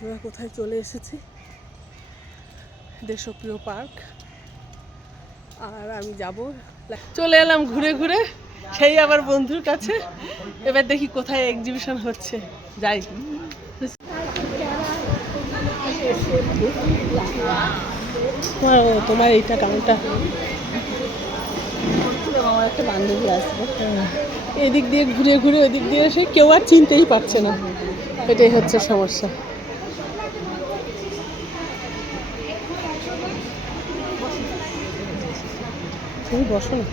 আমরা কোথায় চলে এসেছি, দেশপ্রিয় পার্ক। আর আমি যাব, চলে এলাম ঘুরে ঘুরে সেই আবার বন্ধুর কাছে। এবার দেখি কোথায় এক্সিবিশন হচ্ছে, যাই। তোমার এইটা গানটা আমার একটা বান্ধবী আসবে, এদিক দিয়ে ঘুরে ঘুরে ওদিক দিয়ে এসে কেউ আর চিনতেই পারছে না, এটাই হচ্ছে সমস্যা। তুমি বসো না।